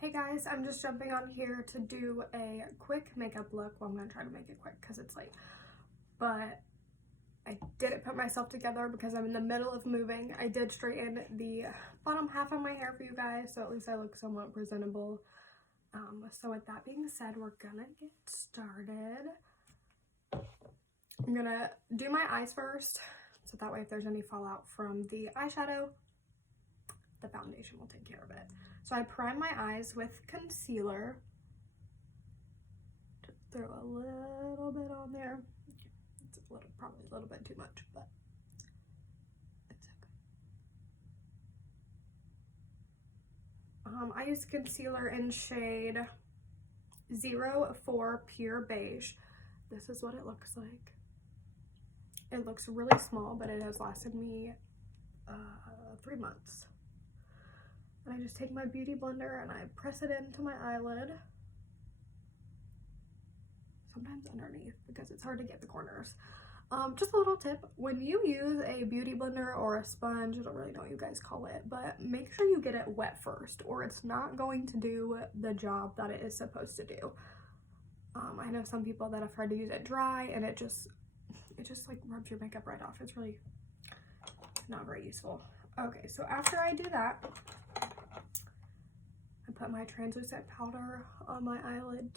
Hey guys, I'm just jumping on here to do a quick makeup look. Well, I'm gonna try to make it quick because it's late, but I didn't put myself together because I'm in the middle of moving. I did straighten the bottom half of my hair for you guys, so at least I look somewhat presentable. So with that being said, we're gonna get started. I'm gonna do my eyes first, so that way if there's any fallout from the eyeshadow, the foundation will take care of it. So I prime my eyes with concealer. Just throw a little bit on there. It's probably a little bit too much, but it's okay. I use concealer in shade 04 Pure Beige. This is what it looks like. It looks really small, but it has lasted me 3 months. And I just take my beauty blender and I press it into my eyelid. Sometimes underneath because it's hard to get the corners. Just a little tip, when you use a beauty blender or a sponge, I don't really know what you guys call it, but make sure you get it wet first or it's not going to do the job that it is supposed to do. I know some people that have tried to use it dry and it just like rubs your makeup right off. It's really not very useful. Okay, so after I do that, I put my translucent powder on my eyelid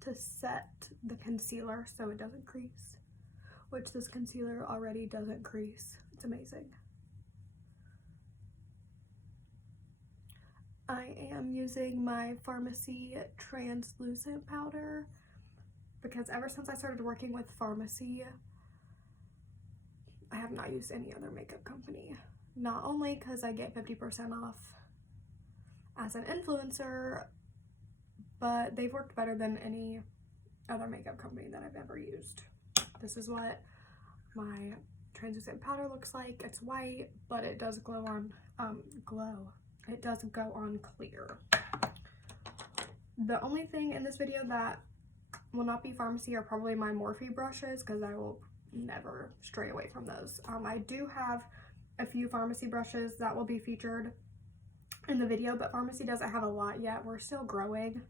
to set the concealer so it doesn't crease, which this concealer already doesn't crease. It's amazing. I am using my Pharmacy translucent powder because ever since I started working with Pharmacy, I have not used any other makeup company. Not only because I get 50% off as an influencer, but they've worked better than any other makeup company that I've ever used. This is what my translucent powder looks like. It's white, but it does glow on, It does go on clear. The only thing in this video that will not be Pharmacy are probably my Morphe brushes because I will never stray away from those. I do have a few Pharmacy brushes that will be featured in the video, but Pharmacy doesn't have a lot yet. We're still growing.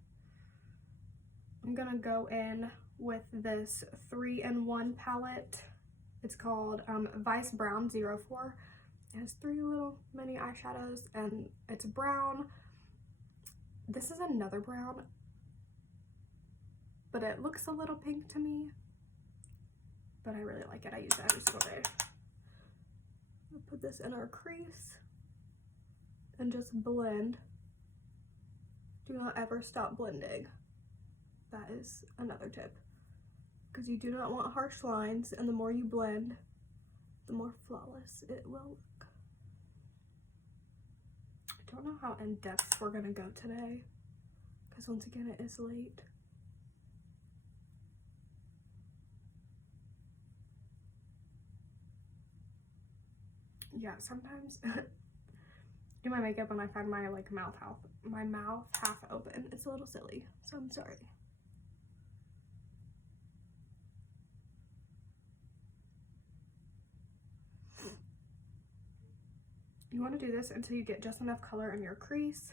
I'm gonna go in with this 3-in-1 palette. It's called Vice Brown 04. It has 3 little mini eyeshadows and it's brown. This is another brown, but it looks a little pink to me, but I really like it. I use it every single day. I'll put this in our crease and just blend. Do not ever stop blending. That is another tip, because you do not want harsh lines, and the more you blend, the more flawless it will look. I don't know how in depth we're gonna go today, because once again it is late. Yeah, sometimes do my makeup when I find my mouth half open. It's a little silly, so I'm sorry. You want to do this until you get just enough color in your crease.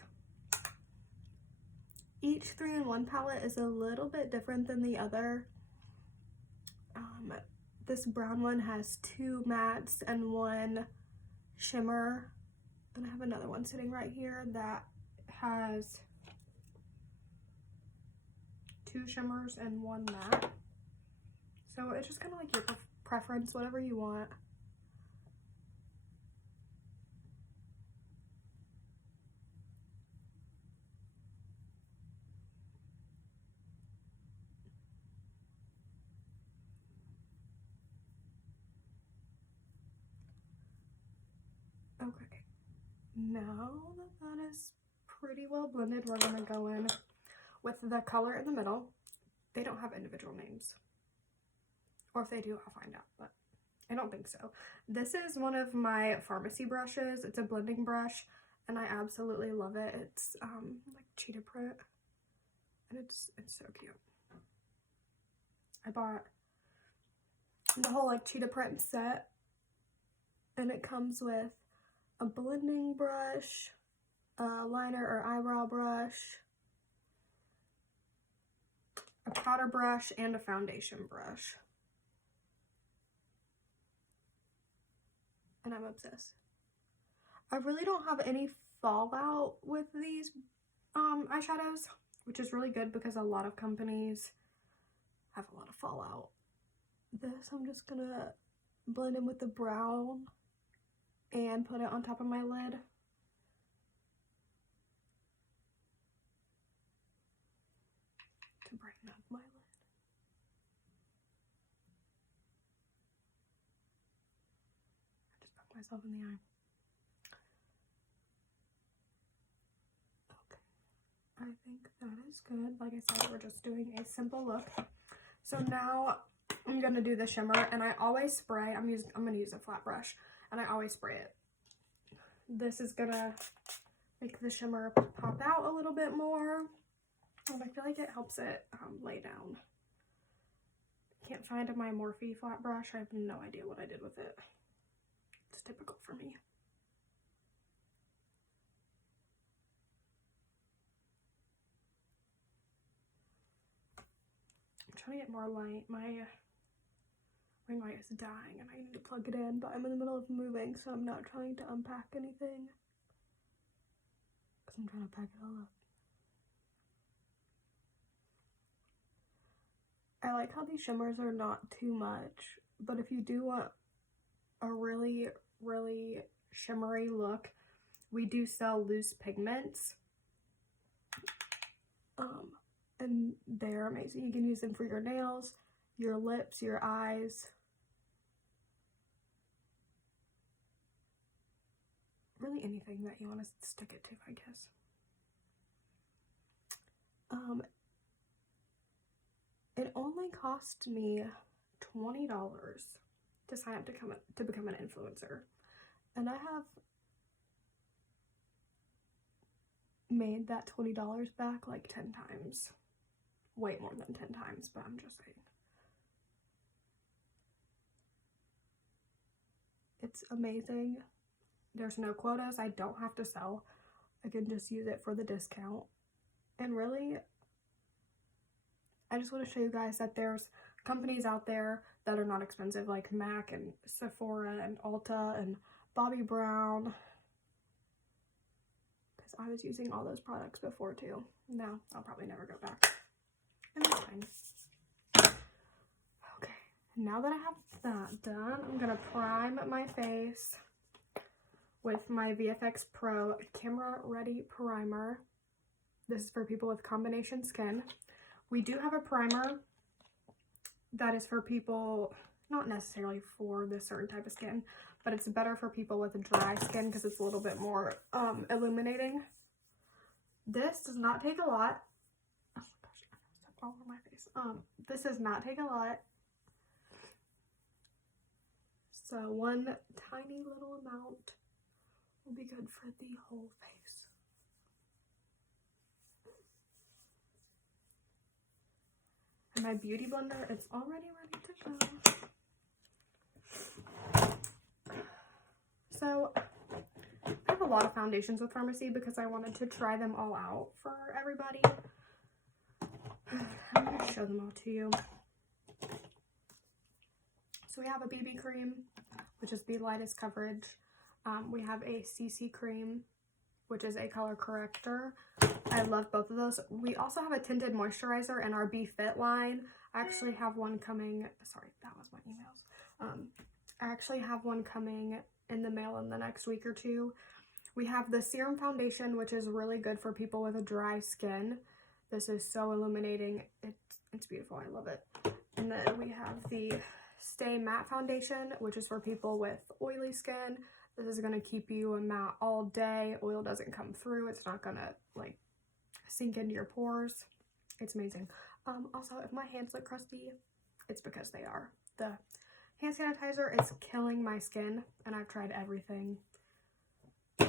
Each 3-in-1 palette is a little bit different than the other. This brown one has 2 mattes and 1 shimmer. And I have another one sitting right here that has 2 shimmers and 1 matte. So it's just kind of like your preference, whatever you want. Okay, now that is pretty well blended, we're gonna go in with the color in the middle. They don't have individual names, or if they do, I'll find out, but I don't think so. This is one of my Pharmacy brushes. It's a blending brush, and I absolutely love it. It's like cheetah print, and it's so cute. I bought the whole cheetah print set, and it comes with a blending brush, a liner or eyebrow brush, a powder brush, and a foundation brush. And I'm obsessed. I really don't have any fallout with these eyeshadows, which is really good because a lot of companies have a lot of fallout. This I'm just gonna blend in with the brown and put it on top of my lid. To brighten up my lid. I just poked myself in the eye. Okay, I think that is good. Like I said, we're just doing a simple look. So now I'm gonna do the shimmer, and I always spray. I'm gonna use a flat brush, and I always spray it. This is gonna make the shimmer pop out a little bit more, and I feel like it helps it lay down. Can't find my Morphe flat brush. I have no idea what I did with it. It's typical for me. I'm trying to get more light. My ring light is dying and I need to plug it in, but I'm in the middle of moving, so I'm not trying to unpack anything because I'm trying to pack it all up. I like how these shimmers are not too much, but if you do want a really, really shimmery look, we do sell loose pigments. And they're amazing. You can use them for your nails, your lips, your eyes. Really anything that you want to stick it to, I guess. It only cost me $20 to sign up to become an influencer. And I have made that $20 back like 10 times. Way more than 10 times, but I'm just saying. It's amazing. There's no quotas. I don't have to sell. I can just use it for the discount. And really, I just want to show you guys that there's companies out there that are not expensive, like MAC and Sephora and Ulta and Bobbi Brown. Because I was using all those products before too. Now I'll probably never go back. And that's fine. Okay, now that I have that done, I'm gonna prime my face with my VFX Pro Camera Ready Primer. This is for people with combination skin. We do have a primer that is for people, not necessarily for this certain type of skin, but it's better for people with dry skin because it's a little bit more illuminating. This does not take a lot. Oh my gosh, I stepped all over my face. This does not take a lot. So one tiny little amount will be good for the whole face. And my beauty blender, it's already ready to go. So I have a lot of foundations with Pharmacy because I wanted to try them all out for everybody. I'm going to show them all to you. So we have a BB cream, which is the lightest coverage. We have a CC cream, which is a color corrector. I love both of those. We also have a tinted moisturizer in our Be Fit line. I actually have one coming, sorry, that was my emails. I actually have one coming in the mail in the next week or two. We have the serum foundation, which is really good for people with a dry skin. This is so illuminating. It's beautiful. I love it. And then we have the Stay Matte foundation, which is for people with oily skin. This is going to keep you matte all day. Oil doesn't come through. It's not going to like sink into your pores. It's amazing. Also, if my hands look crusty, it's because they are. The hand sanitizer is killing my skin, and I've tried everything to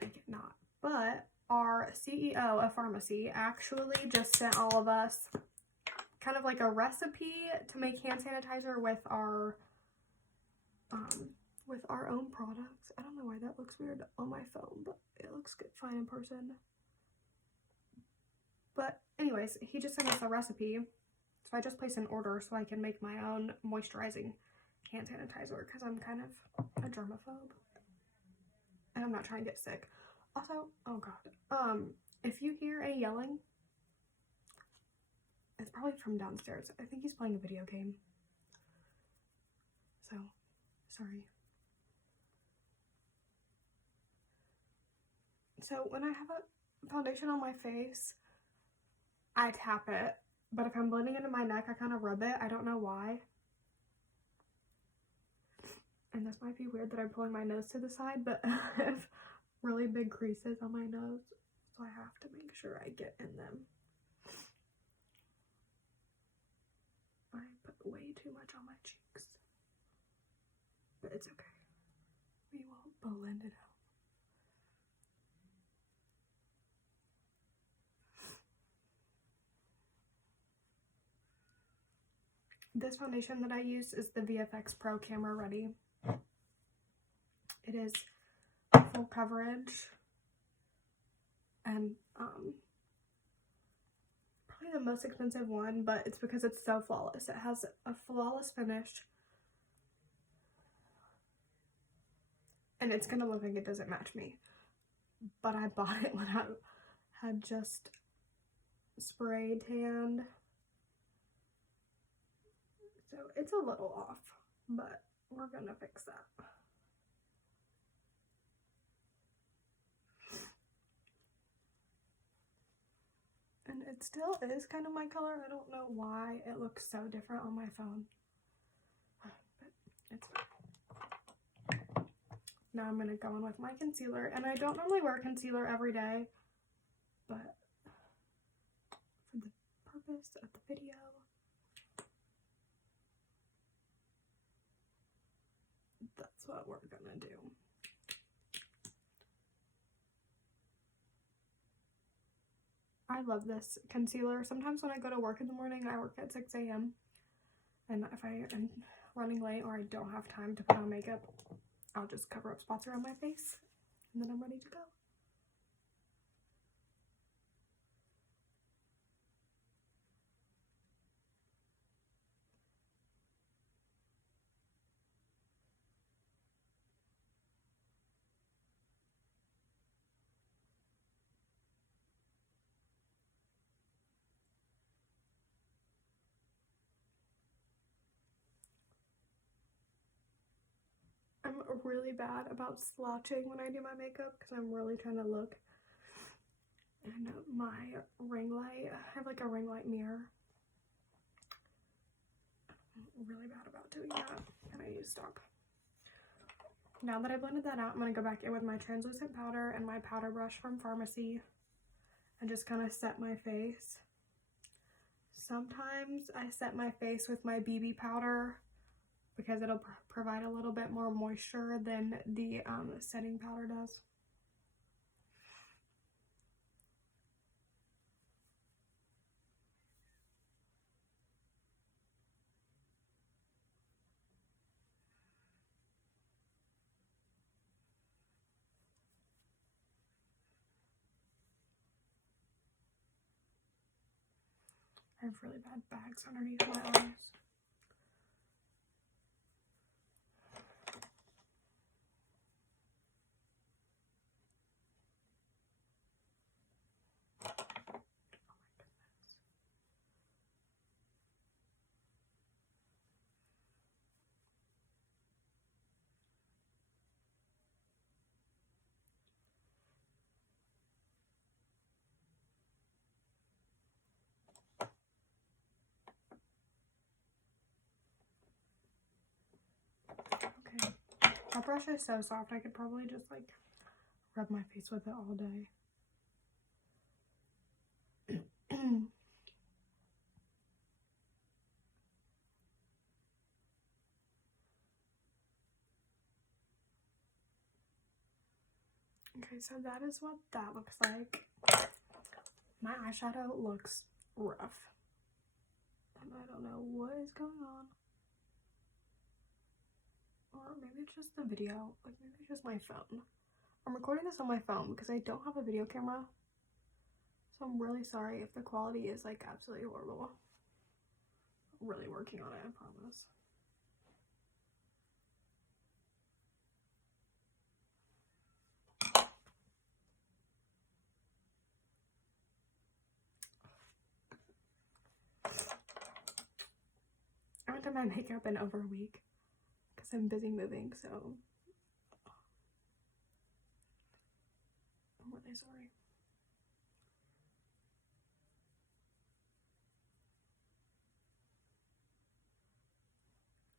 make it not. But our CEO of Pharmacy actually just sent all of us kind of like a recipe to make hand sanitizer with our with our own products. I don't know why that looks weird on my phone, but it looks good fine in person. But anyways, he just sent us a recipe, so I just placed an order so I can make my own moisturizing hand sanitizer because I'm kind of a germaphobe and I'm not trying to get sick. Also, oh god, if you hear any yelling, it's probably from downstairs. I think he's playing a video game, so sorry. So when I have a foundation on my face, I tap it, but if I'm blending into my neck, I kind of rub it. I don't know why. And this might be weird that I'm pulling my nose to the side, but I have really big creases on my nose, so I have to make sure I get in them. I put way too much on my cheeks, but it's okay. We will blend it out. This foundation that I use is the VFX Pro Camera Ready. It is full coverage and probably the most expensive one, but it's because it's so flawless. It has a flawless finish and it's gonna look like it doesn't match me, but I bought it when I had just spray tanned, so it's a little off, but we're gonna fix that. And it still is kind of my color. I don't know why it looks so different on my phone, but it's fine. Now I'm gonna go in with my concealer, and I don't normally wear concealer every day, but for the purpose of the video, that's what we're gonna do. I love this concealer. Sometimes when I go to work in the morning, I work at 6 a.m. and if I am running late or I don't have time to put on makeup, I'll just cover up spots around my face and then I'm ready to go. I'm really bad about slouching when I do my makeup because I'm really trying to look in my ring light. I have like a ring light mirror. I'm really bad about doing that, and I need to stop. Now that I blended that out, I'm going to go back in with my translucent powder and my powder brush from Pharmacy and just kind of set my face. Sometimes I set my face with my BB powder because it'll provide a little bit more moisture than the setting powder does. I have really bad bags underneath my eyes. Okay, that brush is so soft, I could probably just like rub my face with it all day. Okay, so that is what that looks like. My eyeshadow looks rough, and I don't know what is going on. Or maybe it's just the video. Like, maybe it's just my phone. I'm recording this on my phone because I don't have a video camera. So I'm really sorry if the quality is like absolutely horrible. I'm really working on it, I promise. I haven't done my makeup in over a week because I'm busy moving, so I'm really sorry.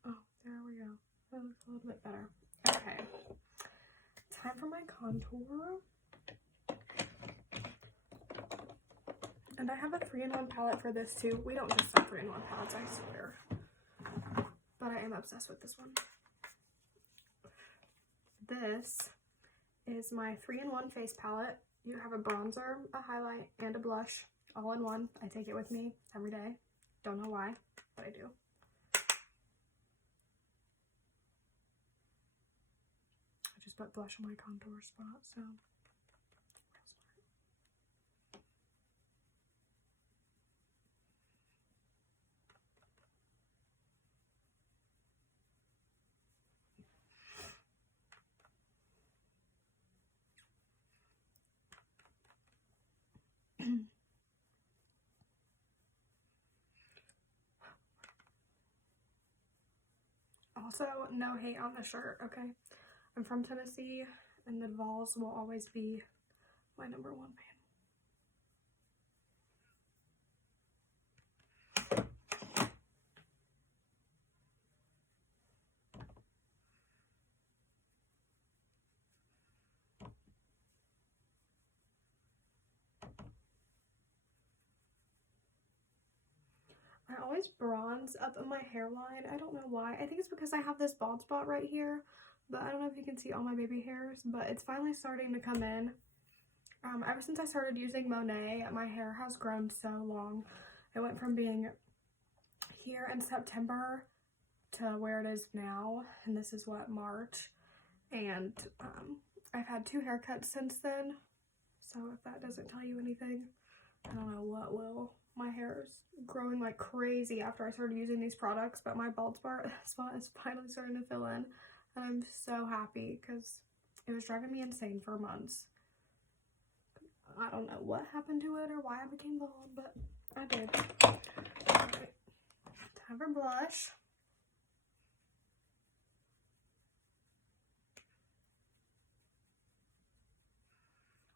Oh, there we go. That looks a little bit better. Okay, time for my contour. And I have a 3-in-1 palette for this too. We don't just have 3-in-1 palettes, I swear. But I am obsessed with this one. This is my 3-in-1 face palette. You have a bronzer, a highlight, and a blush all in one. I take it with me every day. Don't know why, but I do. I just put blush on my contour spot, so also, no hate on the shirt, okay? I'm from Tennessee, and the Vols will always be my #1 fan. I always bronze up in my hairline. I don't know why. I think it's because I have this bald spot right here, but I don't know if you can see all my baby hairs, but it's finally starting to come in. Ever since I started using Monet, my hair has grown so long. It went from being here in September to where it is now, and this is what, March, and I've had 2 haircuts since then, so if that doesn't tell you anything, I don't know what will. My hair is growing like crazy after I started using these products, but my bald spot is finally starting to fill in, and I'm so happy because it was driving me insane for months. I don't know what happened to it or why I became bald, but I did. Alright, time for blush.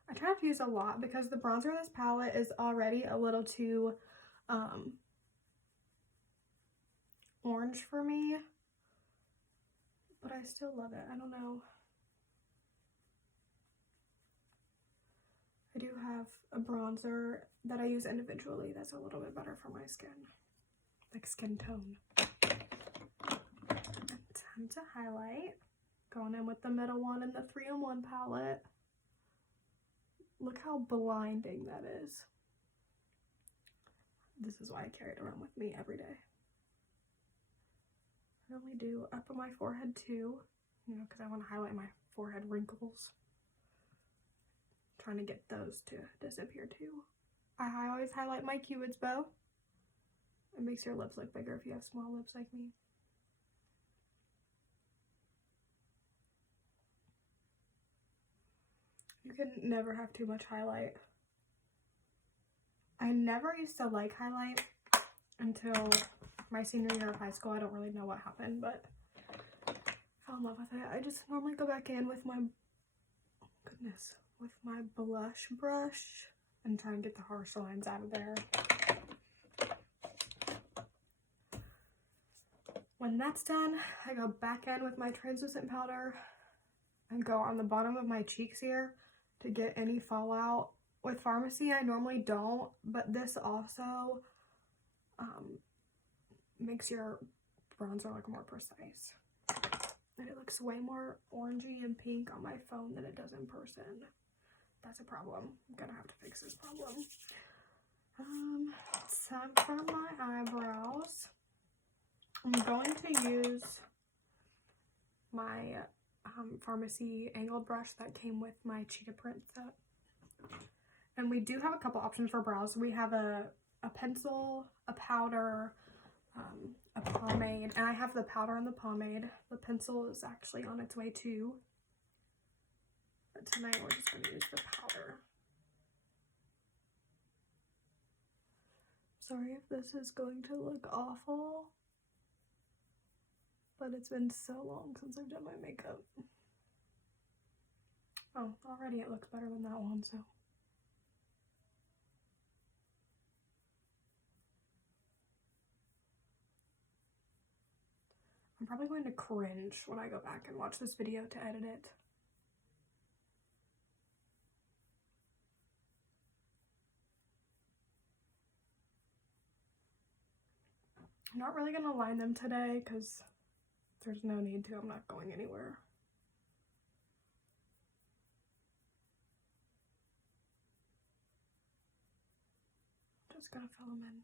I try not to use a lot because the bronzer in this palette is already a little too orange for me, but I still love it. I don't know. I do have a bronzer that I use individually that's a little bit better for my skin, like skin tone. Time to highlight. Going in with the middle one in the 3-in-1 palette. Look how blinding that is. This is why I carry it around with me every day. I only do up on my forehead too, you know, because I want to highlight my forehead wrinkles. Trying to get those to disappear too. I always highlight my Cupid's bow. It makes your lips look bigger if you have small lips like me. You can never have too much highlight. I never used to like highlight until my senior year of high school. I don't really know what happened, but I fell in love with it. I just normally go back in with my, with my blush brush and try and get the harsh lines out of there. When that's done, I go back in with my translucent powder and go on the bottom of my cheeks here to get any fallout. With Pharmacy, I normally don't, but this also makes your bronzer look more precise. And it looks way more orangey and pink on my phone than it does in person. That's a problem. I'm gonna have to fix this problem. Time for my eyebrows. I'm going to use my pharmacy angled brush that came with my cheetah print set. And we do have a couple options for brows. We have a pencil, a powder, a pomade, and I have the powder and the pomade. The pencil is actually on its way too. But tonight we're just going to use the powder. Sorry if this is going to look awful, but it's been so long since I've done my makeup. Oh, already it looks better than that one, so. I'm probably going to cringe when I go back and watch this video to edit it. I'm not really going to line them today because there's no need to. I'm not going anywhere. Just gonna fill them in.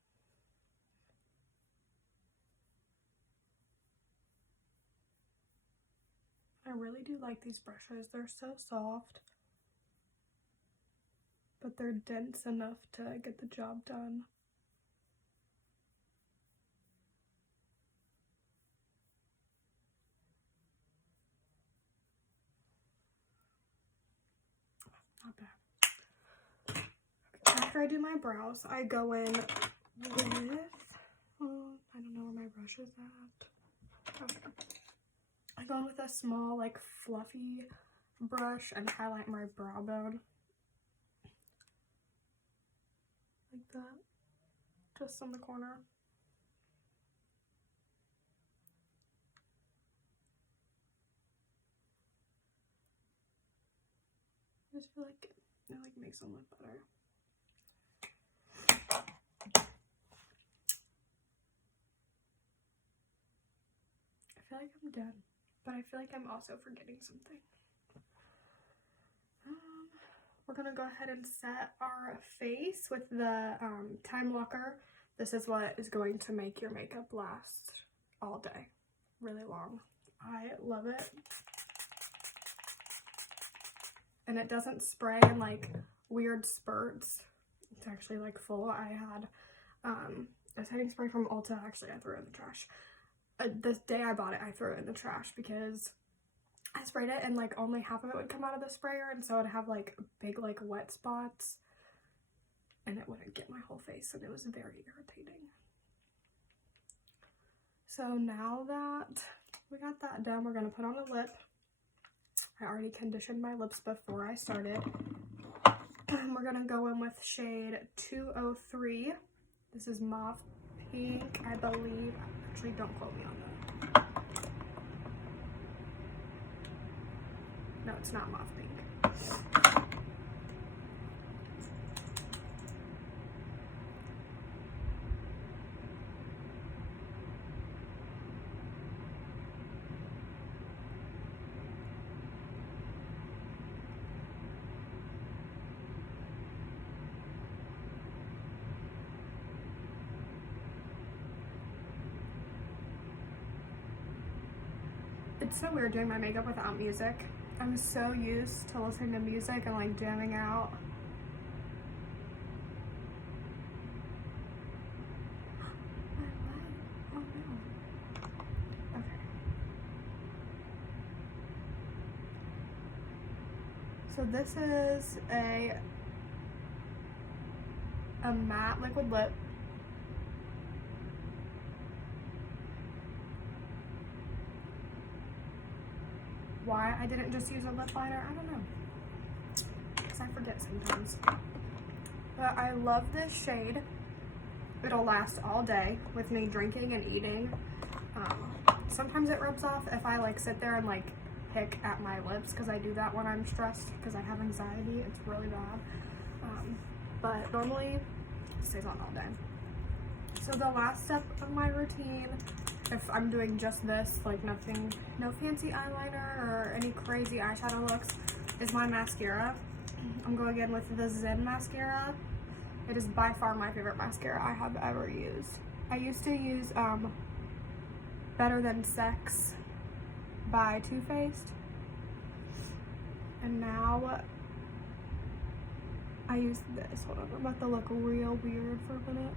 I really do like these brushes. They're so soft, but they're dense enough to get the job done. Not bad. After I do my brows, I go in with, I don't know where my brush is at. Okay. I go in with a small, like, fluffy brush and highlight my brow bone. Like that. Just on the corner. I just feel like it makes them look better. I feel like I'm done, but I feel like I'm also forgetting something. We're gonna go ahead and set our face with the time locker. This is what is going to make your makeup last all day, really long. I love it. And it doesn't spray in like weird spurts. It's actually like full. I had a setting spray from Ulta. Actually, I threw it in the trash. The day I bought it, I threw it in the trash because I sprayed it and like only half of it would come out of the sprayer, and so I'd have like big like wet spots and it wouldn't get my whole face, and it was very irritating. So now that we got that done, we're gonna put on a lip. I already conditioned my lips before I started. We're gonna go in with shade 203. This is mauve pink, I believe. Actually, don't quote me on that. No, it's not mauve pink. It's so weird doing my makeup without music. I'm so used to listening to music and like jamming out. Oh no. Okay. So this is a matte liquid lip. Why I didn't just use a lip liner, I don't know, because I forget sometimes. But I love this shade. It'll last all day with me drinking and eating. Sometimes it rubs off if I like sit there and like pick at my lips, because I do that when I'm stressed because I have anxiety. It's really bad. But normally it stays on all day. So the last step of my routine, if I'm doing just this, like nothing, no fancy eyeliner or any crazy eyeshadow looks, is my mascara. I'm going in with the Zen mascara. It is by far my favorite mascara I have ever used. I used to use Better Than Sex by Too Faced. And now I use this. Hold on, I'm about to look real weird for a minute.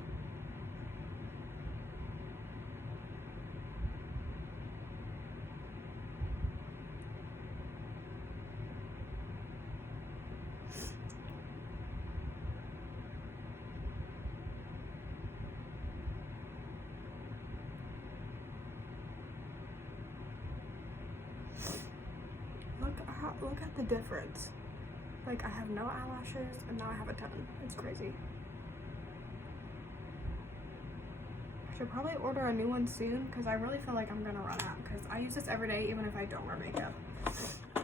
Look at the difference. Like, I have no eyelashes and now I have a ton. It's crazy. I should probably order a new one soon because I really feel like I'm gonna run out because I use this every day even if I don't wear makeup.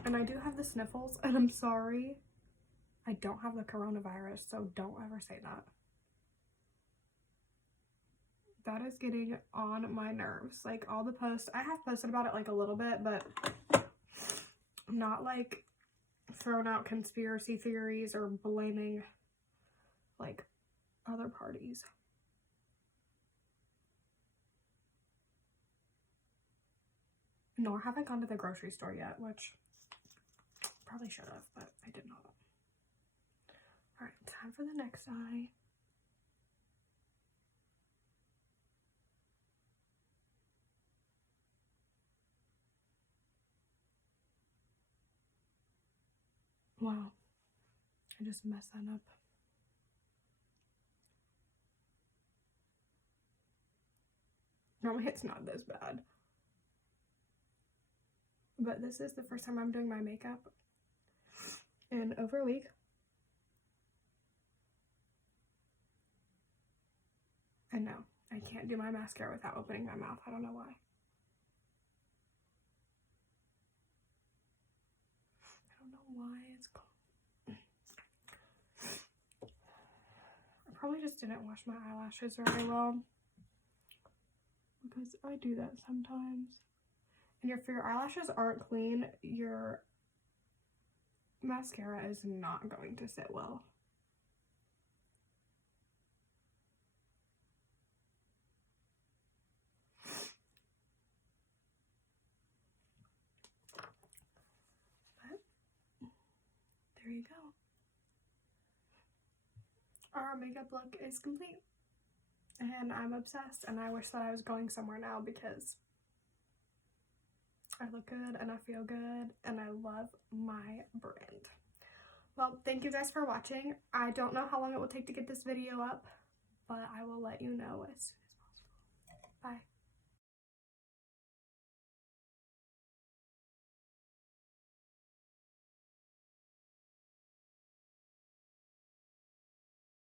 And I do have the sniffles, and I'm sorry. I don't have the coronavirus, so don't ever say that. That is getting on my nerves. Like, all the posts, I have posted about it like a little bit, but not like throwing out conspiracy theories or blaming like other parties. Nor have I gone to the grocery store yet, which probably should have, but I did not. All right, time for the next eye. Wow, I just messed that up. Normally it's not this bad. But this is the first time I'm doing my makeup in over a week. And no, I can't do my mascara without opening my mouth. I don't know why. I don't know why it's cold. I probably just didn't wash my eyelashes very well because I do that sometimes. And if your eyelashes aren't clean, your mascara is not going to sit well. But there you go. Our makeup look is complete. And I'm obsessed, and I wish that I was going somewhere now because I look good and I feel good and I love my brand. Well, thank you guys for watching. I don't know how long it will take to get this video up, but I will let you know as soon as possible. Bye.